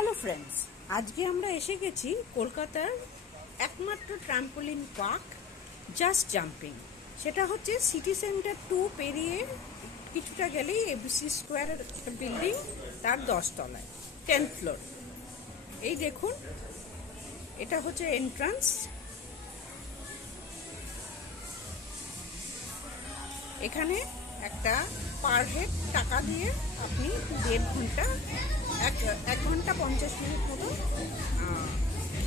Hello friends, আজকে আমরা এসে গেছি কলকাতার একমাত্র ট্রাম্পোলিন পার্ক জাস্ট জাম্পিং। সেটা হচ্ছে সিটি সেন্টার 2 পেরিয়ে কিছুটা গেলেই এবিসি স্কোয়ারের একটা বিল্ডিং, তার 10 তলায় 10th ফ্লোর। এই দেখুন, এটা হচ্ছে এন্ট্রান্স। এখানে একটা পার হেড টাকা দিয়ে আপনি 1.5 ঘন্টা 1 ঘন্টা 50 মিনিট মতো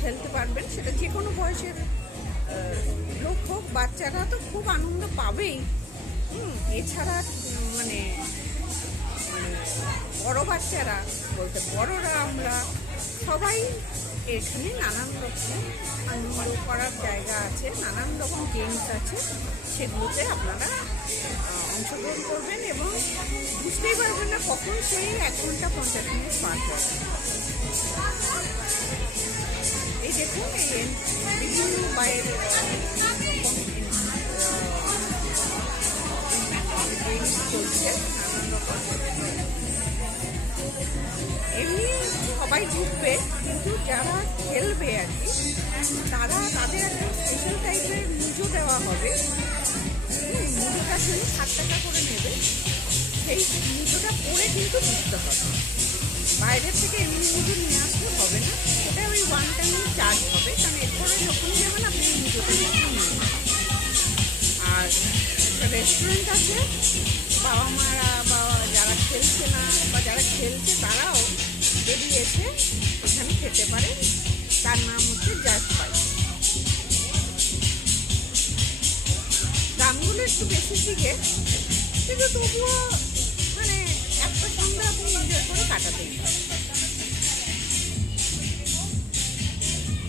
খেলতে পারবেন। সেটা যে কোনো বয়সের লোক হোক, বাচ্চারা তো খুব আনন্দ পাবেই। এছাড়া মানে বড় বাচ্চারা বলতে বড়রা আমরা সবাই এখানে নানান রকম আনন্দ করার জায়গা আছে, নানান রকম গেমস আছে, সেগুলোতে আপনারা অংশগ্রহণ করবেন এবং বুঝতেই পারবেন না কখন সেই 1 ঘন্টা 50 মিনিট পার হবে। এই দেখুন, এই বিভিন্ন বাইরের গেমস চলছে নানান রকম। এমনি সবাই ঢুকবে, কিন্তু যারা খেলবে আর কি, তাদের একটা স্পেশাল টাইপের মুজো দেওয়া হবে। মুজোটা কিন্তু 7 টাকা করে নেবে। সেই মুজোটা পরে কিন্তু ঢুকতে হবে, বাইরের থেকে এমনি মুজো নিয়ে আসতে হবে না। সেটা ওই 1 টাইম চার্জ হবে, কারণ এরপরে যখনই যাবেন আপনি এই মুজোটা নিয়ে নেবেন। আর একটা রেস্টুরেন্ট আছে, বাবা মারা বা যারা খেলছে না বা যারা খেলছে তারাও যদি এসে এখানে খেতে পারে। তার নাম হচ্ছে জাস্ট পাই। দামগুলো একটু বেশির দিকে, কিন্তু তবুও মানে একটা সন্ধ্যা আপনি এনজয় করে কাটাতেই পারেন।